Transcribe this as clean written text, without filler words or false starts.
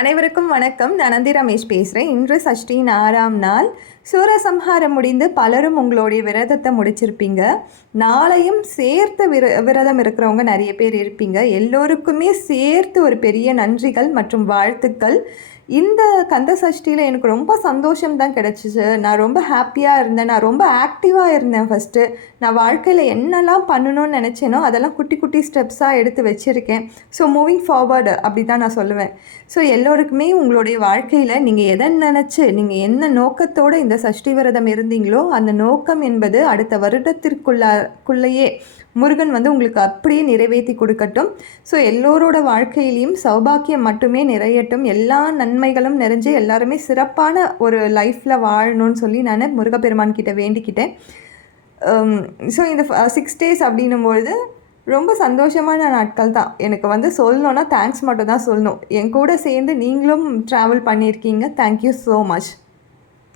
அனைவருக்கும் வணக்கம். நான் நந்தி ரமேஷ் பேசுகிறேன். இன்று சஷ்டியின் 6ஆம் நாள். சூரசம்ஹாரம் முடிந்து பலரும் உங்களுடைய விரதத்தை முடிச்சிருப்பீங்க. நாளையும் சேர்த்து விரதம் இருக்கிறவங்க நிறைய பேர் இருப்பீங்க. எல்லோருக்குமே சேர்த்து ஒரு பெரிய நன்றிகள் மற்றும் வாழ்த்துக்கள். இந்த கந்த சஷ்டியில் எனக்கு ரொம்ப சந்தோஷம்தான் கிடச்சிச்சு. நான் ரொம்ப ஹாப்பியாக இருந்தேன். நான் ரொம்ப ஆக்டிவாக இருந்தேன். ஃபஸ்ட்டு நான் வாழ்க்கையில் என்னெல்லாம் பண்ணணும்னு நினச்சேனோ அதெல்லாம் குட்டி குட்டி ஸ்டெப்ஸாக எடுத்து வச்சுருக்கேன். ஸோ மூவிங் ஃபார்வர்டு அப்படி தான் நான் சொல்லுவேன். ஸோ எல்லோருக்குமே உங்களுடைய வாழ்க்கையில் நீங்கள் எதை நினச்சி நீங்கள் என்ன நோக்கத்தோடு இந்த சஷ்டி விரதம் இருந்தீங்களோ அந்த நோக்கம் என்பது அடுத்த வருடத்திற்குள்ளேயே முருகன் உங்களுக்கு அப்படியே நிறைவேற்றி கொடுக்கட்டும். ஸோ எல்லோரோட வாழ்க்கையிலையும் சௌபாக்கியம் மட்டுமே நிறையட்டும். எல்லா நன்மைகளும் நிறைஞ்சு எல்லாருமே சிறப்பான ஒரு லைஃப்பில் வாழணும்னு சொல்லி நான் முருகப்பெருமான் கிட்ட வேண்டிக்கிட்டேன். ஸோ இந்த 6 days அப்படின்னும்பொழுது ரொம்ப சந்தோஷமான நாட்கள் தான். எனக்கு சொல்லணுன்னா தேங்க்ஸ் மட்டும் தான் சொல்லணும். என் கூட சேர்ந்து நீங்களும் ட்ராவல் பண்ணியிருக்கீங்க. Thank you so much.